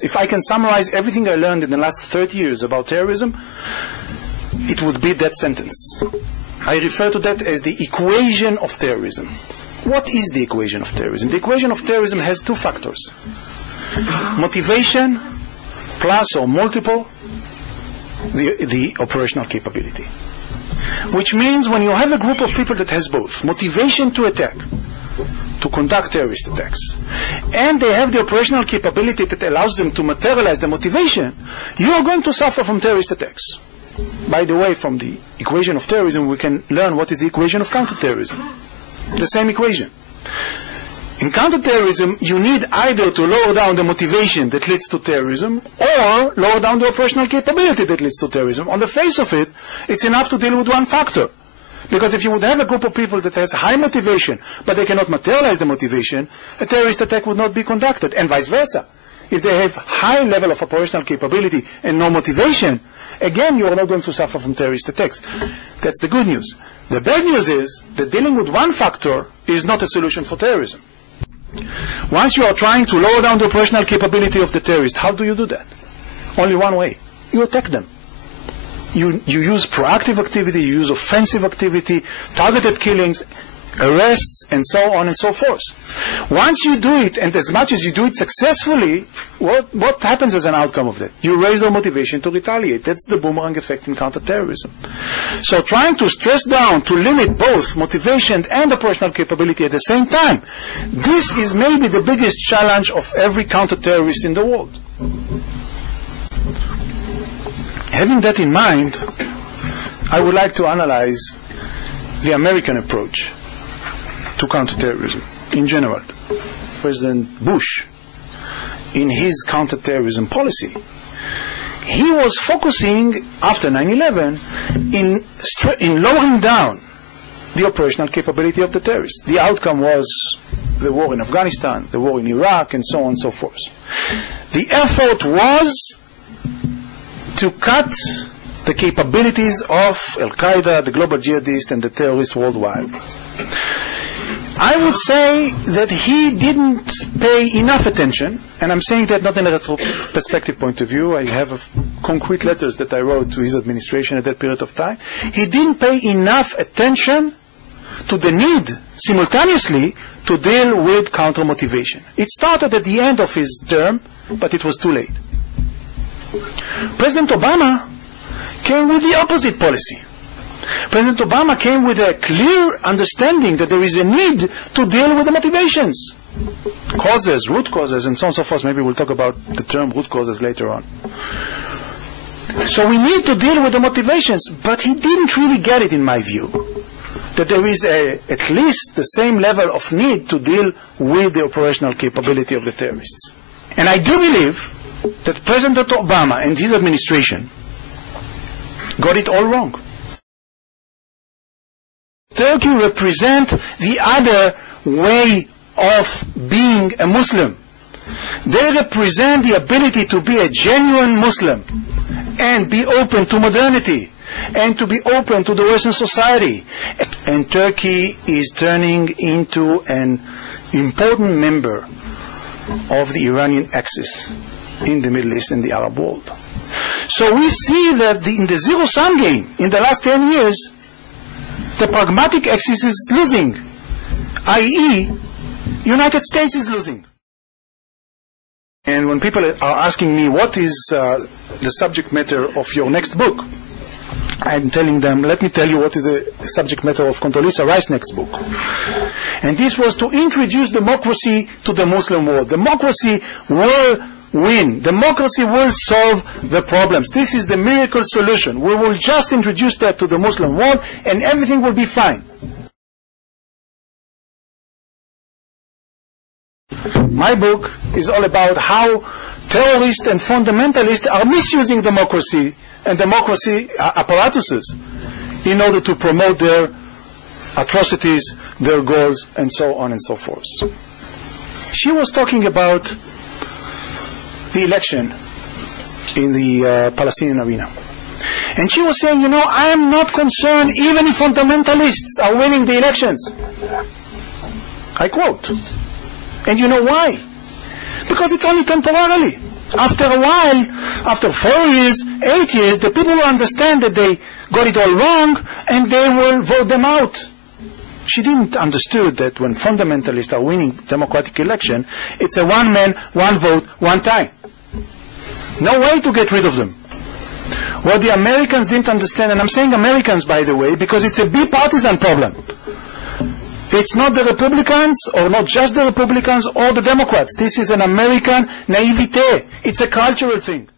If I can summarize everything I learned in the last 30 years about terrorism, it would be that sentence. I refer to that as the equation of terrorism. What is the equation of terrorism? The equation of terrorism has two factors. Motivation plus or multiple the operational capability. Which means when you have a group of people that has both motivation to attack, to conduct terrorist attacks, and they have the operational capability that allows them to materialize the motivation, you are going to suffer from terrorist attacks. By the way, from the equation of terrorism, we can learn what is the equation of counterterrorism. The same equation. In counterterrorism, you need either to lower down the motivation that leads to terrorism or lower down the operational capability that leads to terrorism. On the face of it, it's enough to deal with one factor. Because if you would have a group of people that has high motivation, but they cannot materialize the motivation, a terrorist attack would not be conducted, and vice versa. If they have high level of operational capability and no motivation, again, you are not going to suffer from terrorist attacks. That's the good news. The bad news is that dealing with one factor is not a solution for terrorism. Once you are trying to lower down the operational capability of the terrorist, how do you do that? Only one way. You attack them. You use proactive activity, you use offensive activity, targeted killings, arrests, and so on and so forth. Once you do it, and as much as you do it successfully, what happens as an outcome of that? You raise their motivation to retaliate. That's the boomerang effect in counterterrorism. So trying to stress down, to limit both motivation and operational capability at the same time, this is maybe the biggest challenge of every counterterrorist in the world. Having that in mind, I would like to analyze the American approach to counterterrorism in general. President Bush, in his counterterrorism policy, he was focusing, after 9/11, in lowering down the operational capability of the terrorists. The outcome was the war in Afghanistan, the war in Iraq, and so on and so forth. The effort was to cut the capabilities of Al-Qaeda, the global jihadists, and the terrorists worldwide. I would say that he didn't pay enough attention, and I'm saying that not in a retrospective point of view. I have concrete letters that I wrote to his administration at that period of time. He didn't pay enough attention to the need, simultaneously, to deal with counter-motivation. It started at the end of his term, but it was too late. President Obama came with the opposite policy. President Obama came with a clear understanding that there is a need to deal with the motivations. Causes, root causes, and so on and so forth. Maybe we'll talk about the term root causes later on. So we need to deal with the motivations, but he didn't really get it, in my view, that there is at least the same level of need to deal with the operational capability of the terrorists. And I do believe that President Obama and his administration got it all wrong. Turkey represents the other way of being a Muslim. They represent the ability to be a genuine Muslim and be open to modernity and to be open to the Western society. And Turkey is turning into an important member of the Iranian axis in the Middle East and the Arab world. So we see that in the zero-sum game, in the last 10 years, the pragmatic axis is losing, i.e., United States is losing. And when people are asking me, what is the subject matter of your next book? I'm telling them, let me tell you what is the subject matter of Condoleezza Rice's next book. And this was to introduce democracy to the Muslim world. Democracy will win. Democracy will solve the problems. This is the miracle solution. We will just introduce that to the Muslim world and everything will be fine. My book is all about how terrorists and fundamentalists are misusing democracy and democracy apparatuses in order to promote their atrocities, their goals, and so on and so forth. She was talking about the election in the Palestinian arena. And she was saying, I am not concerned even if fundamentalists are winning the elections. I quote. And you know why? Because it's only temporarily. After a while, after 4 years, 8 years, the people will understand that they got it all wrong and they will vote them out. She didn't understood that when fundamentalists are winning democratic election, it's a one man, one vote, one time. No way to get rid of them. What the Americans didn't understand, and I'm saying Americans, by the way, because it's a bipartisan problem. It's not the Republicans, or not just the Republicans, or the Democrats. This is an American naivete. It's a cultural thing.